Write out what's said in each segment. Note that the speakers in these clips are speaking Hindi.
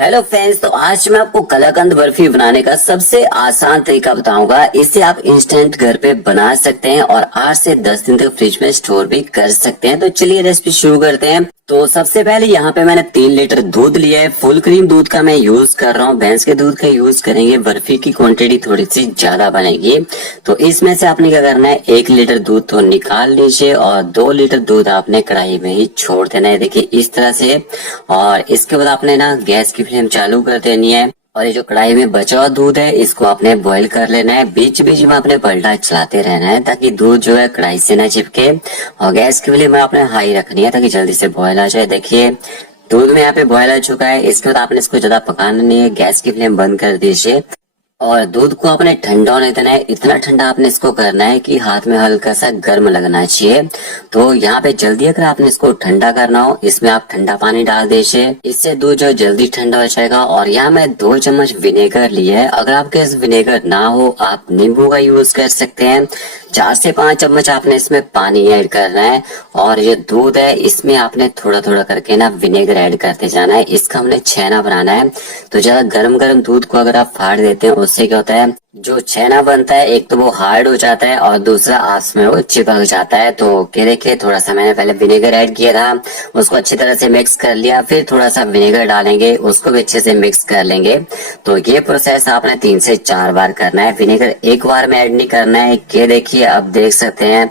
हेलो फ्रेंड्स, तो आज मैं आपको कलाकंद बर्फी बनाने का सबसे आसान तरीका बताऊंगा। इसे आप इंस्टेंट घर पे बना सकते हैं और 8 से 10 दिन तक फ्रिज में स्टोर भी कर सकते हैं। तो चलिए रेसिपी शुरू करते हैं। तो सबसे पहले यहाँ पे मैंने 3 लीटर दूध लिया है। फुल क्रीम दूध का मैं यूज कर रहा हूँ। भैंस के दूध का यूज करेंगे, बर्फी की क्वांटिटी थोड़ी सी ज्यादा बनेगी। तो इसमें से आपने क्या करना है, 1 लीटर दूध तो निकाल लीजिए और 2 लीटर दूध आपने कढ़ाई में ही छोड़ देना है, देखिए इस तरह से। और इसके बाद आपने ना गैस की फ्लेम चालू कर देनी है और ये जो कढ़ाई में बचा हुआ दूध है इसको आपने बॉईल कर लेना है। बीच बीच में आपने पलटा चलाते रहना है ताकि दूध जो है कढ़ाई से ना चिपके। और गैस की फ्लेम आपने हाई रखनी है ताकि जल्दी से बॉईल आ जाए। देखिए दूध में यहाँ पे बॉईल आ चुका है। इसके बाद आपने इसको ज्यादा पकाना नहीं है, गैस की फ्लेम बंद कर दीजिए और दूध को आपने ठंडा होने देना है। इतना ठंडा आपने इसको करना है कि हाथ में हल्का सा गर्म लगना चाहिए। तो यहाँ पे जल्दी अगर आपने इसको ठंडा करना हो, इसमें आप ठंडा पानी डाल दीजिए, इससे दूध जो जल्दी ठंडा हो जाएगा। और यहाँ मैं 2 चम्मच विनेगर लिया है। अगर आपके पास विनेगर ना हो आप नींबू का यूज कर सकते हैं। 4 से 5 चम्मच आपने इसमें पानी ऐड करना है और ये दूध है इसमें आपने थोड़ा थोड़ा करके ना विनेगर ऐड करते जाना है। इसका हमने छेना बनाना है। तो ज्यादा गर्म गर्म दूध को अगर आप फाड़ देते हैं उससे क्या होता है, जो छेना बनता है एक तो वो हार्ड हो जाता है और दूसरा आपस में वो चिपक जाता है। तो ये देखिए थोड़ा सा मैंने पहले विनेगर ऐड किया था, उसको अच्छी तरह से मिक्स कर लिया, फिर थोड़ा सा विनेगर डालेंगे, उसको भी अच्छे से मिक्स कर लेंगे। तो ये प्रोसेस आपने 3 से 4 बार करना है। विनेगर एक बार में ऐड नहीं करना है। ये देखिए अब देख सकते हैं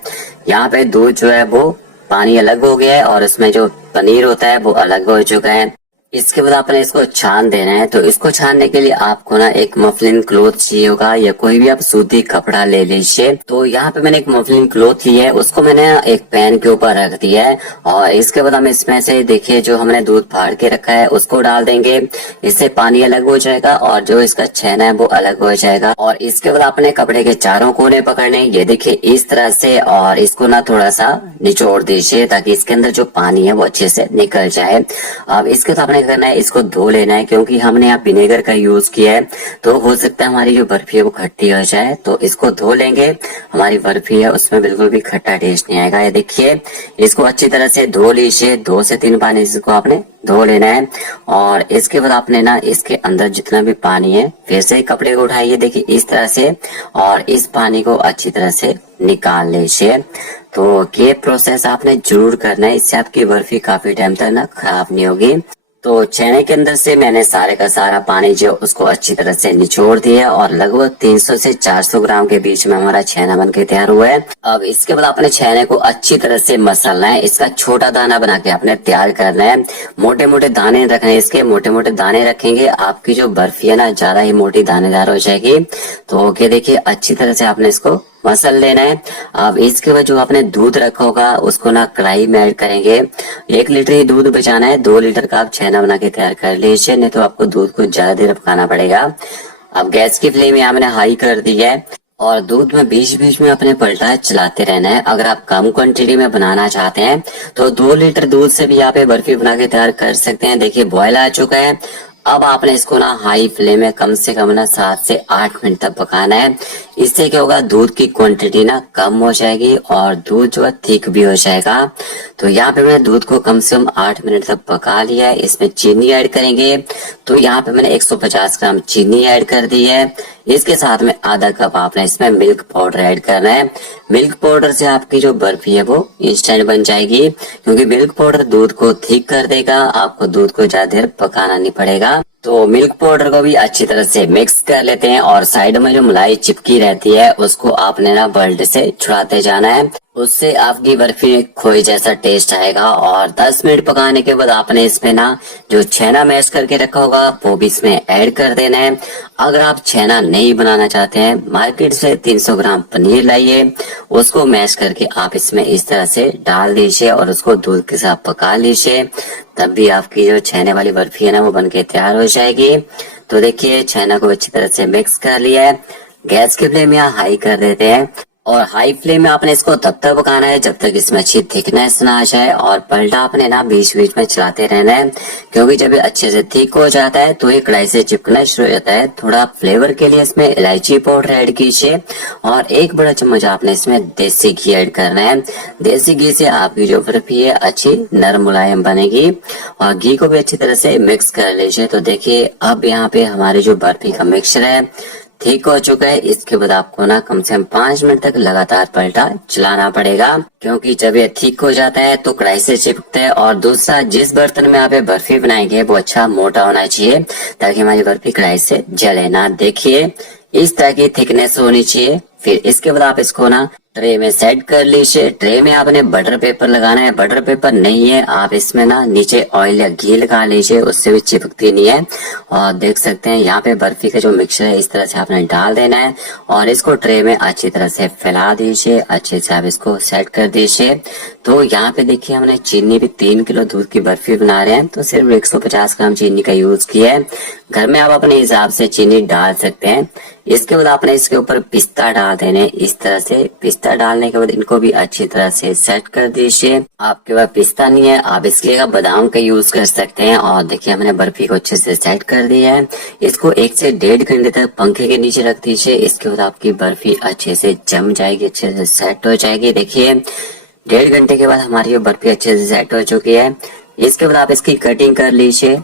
यहाँ पे दूध जो है वो पानी अलग हो गया है और इसमें जो पनीर होता है वो अलग हो चुका है। इसके बाद आपने इसको छान देना है। तो इसको छानने के लिए आपको ना एक मफलिन क्लॉथ चाहिए होगा या कोई भी आप सूती कपड़ा ले लीजिए। तो यहाँ पे मैंने एक मफलिन क्लॉथ ली है, उसको मैंने एक पैन के ऊपर रख दिया है और इसके बाद हम इसमें से देखिए जो हमने दूध फाड़ के रखा है उसको डाल देंगे। इससे पानी अलग हो जाएगा और जो इसका छेना है वो अलग हो जाएगा। और इसके बाद आपने कपड़े के चारों कोने पकड़ने, ये देखिए इस तरह से, और इसको ना थोड़ा सा निचोड़ दीजिए ताकि इसके अंदर जो पानी है वो अच्छे से निकल जाए। अब इसके बाद करना है, इसको धो लेना है क्योंकि हमने यहाँ विनेगर का यूज किया है तो हो सकता है हमारी जो बर्फी है वो खट्टी हो जाए। तो इसको धो लेंगे, हमारी बर्फी है उसमें बिल्कुल भी खट्टा टेस्ट नहीं आएगा। ये देखिए इसको अच्छी तरह से धो लीजिए, 2 से 3 पानी इसको आपने धो लेना है। और इसके बाद आपने ना इसके अंदर जितना भी पानी है फिर से कपड़े को उठाइए, देखिए इस तरह से, और इस पानी को अच्छी तरह से निकाल लीजिए। तो ये प्रोसेस आपने जरूर करना है, इससे आपकी बर्फी काफी टाइम तक ना खराब नहीं होगी। तो छेने के अंदर से मैंने सारे का सारा पानी जो उसको अच्छी तरह से निचोड़ दिया और लगभग 300 से 400 ग्राम के बीच में हमारा छेना बन के तैयार हुआ है। अब इसके बाद अपने छेने को अच्छी तरह से मसलना है। इसका छोटा दाना बना के आपने तैयार करना है। मोटे मोटे दाने रखने हैं, इसके मोटे मोटे दाने रखेंगे आपकी जो बर्फी है ना ज्यादा ही मोटी दानेदार हो जाएगी। तो ये देखिए अच्छी तरह से आपने इसको मसल लेना है। अब इसके बाद जो आपने दूध रखा होगा उसको ना कढ़ाई में ऐड करेंगे। 1 लीटर ही दूध बचाना है, 2 लीटर का आप छेना बना के तैयार कर लीजिए, नहीं तो आपको दूध को ज्यादा देर पकाना पड़ेगा। अब गैस की फ्लेम यहाँ मैंने हाई कर दी है और दूध में बीच बीच में अपने पलटा चलाते रहना है। अगर आप कम क्वांटिटी में बनाना चाहते हैं तो 2 लीटर दूध से भी यहाँ पे बर्फी बना के तैयार कर सकते हैं। देखिए बॉयल आ चुका है। अब आपने इसको ना हाई फ्लेम में कम से कम ना 7 से 8 मिनट तक पकाना है। इससे क्या होगा, दूध की क्वांटिटी ना कम हो जाएगी और दूध जो है थिक भी हो जाएगा। तो यहाँ पे मैंने दूध को कम से कम 8 मिनट तक पका लिया है। इसमें चीनी ऐड करेंगे। तो यहाँ पे मैंने 150 ग्राम चीनी ऐड कर दी है। इसके साथ में आधा कप आपने इसमें मिल्क पाउडर ऐड करना है। मिल्क पाउडर से आपकी जो बर्फी है वो इंस्टेंट बन जाएगी क्योंकि मिल्क पाउडर दूध को थिक कर देगा, आपको दूध को ज्यादा देर पकाना नहीं पड़ेगा। तो मिल्क पाउडर को भी अच्छी तरह से मिक्स कर लेते हैं और साइड में जो मलाई चिपकी रहती है उसको आपने ना बल्ट से छुड़ाते जाना है, उससे आपकी बर्फी में खोए जैसा टेस्ट आएगा। और 10 मिनट पकाने के बाद आपने इसमें ना जो छेना मैश करके रखा होगा वो भी इसमें ऐड कर देना है। अगर आप छेना नहीं बनाना चाहते हैं, मार्केट से 300 ग्राम पनीर लाइए, उसको मैश करके आप इसमें इस तरह से डाल दीजिए और उसको दूध के साथ पका लीजिए, तब भी आपकी जो छेने वाली बर्फी है ना वो बनके तैयार हो जाएगी। तो देखिए छेना को अच्छी तरह से मिक्स कर लिया है। गैस की फ्लेम यहाँ हाई कर देते हैं और हाई फ्लेम में आपने इसको तब तक पकाना है जब तक इसमें अच्छी थिकनेस ना आ जाए, और पलटा आपने ना बीच बीच में चलाते रहना है, क्योंकि जब ये अच्छे से थिक हो जाता है तो ये कढ़ाई से चिपकना शुरू हो जाता है। थोड़ा फ्लेवर के लिए इसमें इलायची पाउडर ऐड कीजिए, और 1 बड़ा चम्मच आपने इसमें देसी घी ऐड करना है। देसी घी से आपकी जो बर्फी है अच्छी नरम मुलायम बनेगी, और घी को भी अच्छी तरह से मिक्स कर लीजिए। तो देखिए अब यहाँ पे हमारी जो बर्फी का मिक्सचर है ठीक हो चुका है। इसके बाद आपको ना कम से कम 5 मिनट तक लगातार पलटा चलाना पड़ेगा, क्योंकि जब ये ठीक हो जाता है तो कढ़ाई से चिपकता है। और दूसरा, जिस बर्तन में आप ये बर्फी बनाएंगे वो अच्छा मोटा होना चाहिए, ताकि हमारी बर्फी कढ़ाई से जले ना। देखिए इस तरह की थिकनेस होनी चाहिए। फिर इसके बाद आप इसको ना ट्रे में सेट कर लीजिए। ट्रे में आपने बटर पेपर लगाना है, बटर पेपर नहीं है आप इसमें ना नीचे ऑयल या घी लगा लीजिए, उससे भी चिपकती नहीं है। और देख सकते हैं यहाँ पे बर्फी का जो मिक्सचर है इस तरह से आपने डाल देना है, और इसको ट्रे में अच्छी तरह से फैला दीजिए, अच्छे से आप इसको सेट कर दीजिए। तो यहाँ पे देखिए हमने चीनी भी 3 किलो दूध की बर्फी बना रहे हैं, तो सिर्फ 150 ग्राम चीनी का यूज किया है। घर में आप अपने हिसाब से चीनी डाल सकते हैं। इसके बाद आपने इसके ऊपर पिस्ता डाल देने, इस तरह से पिस्ता डालने के बाद इनको भी अच्छी तरह से सेट कर दीजिए। आपके पास पिस्ता नहीं है आप इसके लिए बादाम का यूज कर सकते हैं। और देखिए हमने बर्फी को अच्छे से सेट कर दिया है। इसको 1 से 1.5 घंटे तक पंखे के नीचे रख दीजिए। इसके बाद आपकी बर्फी अच्छे से जम जाएगी, अच्छे से सेट हो जाएगी। देखिए 1.5 घंटे के बाद हमारी ये बर्फी अच्छे से सेट हो चुकी है। इसके बाद आप इसकी कटिंग कर लीजिए।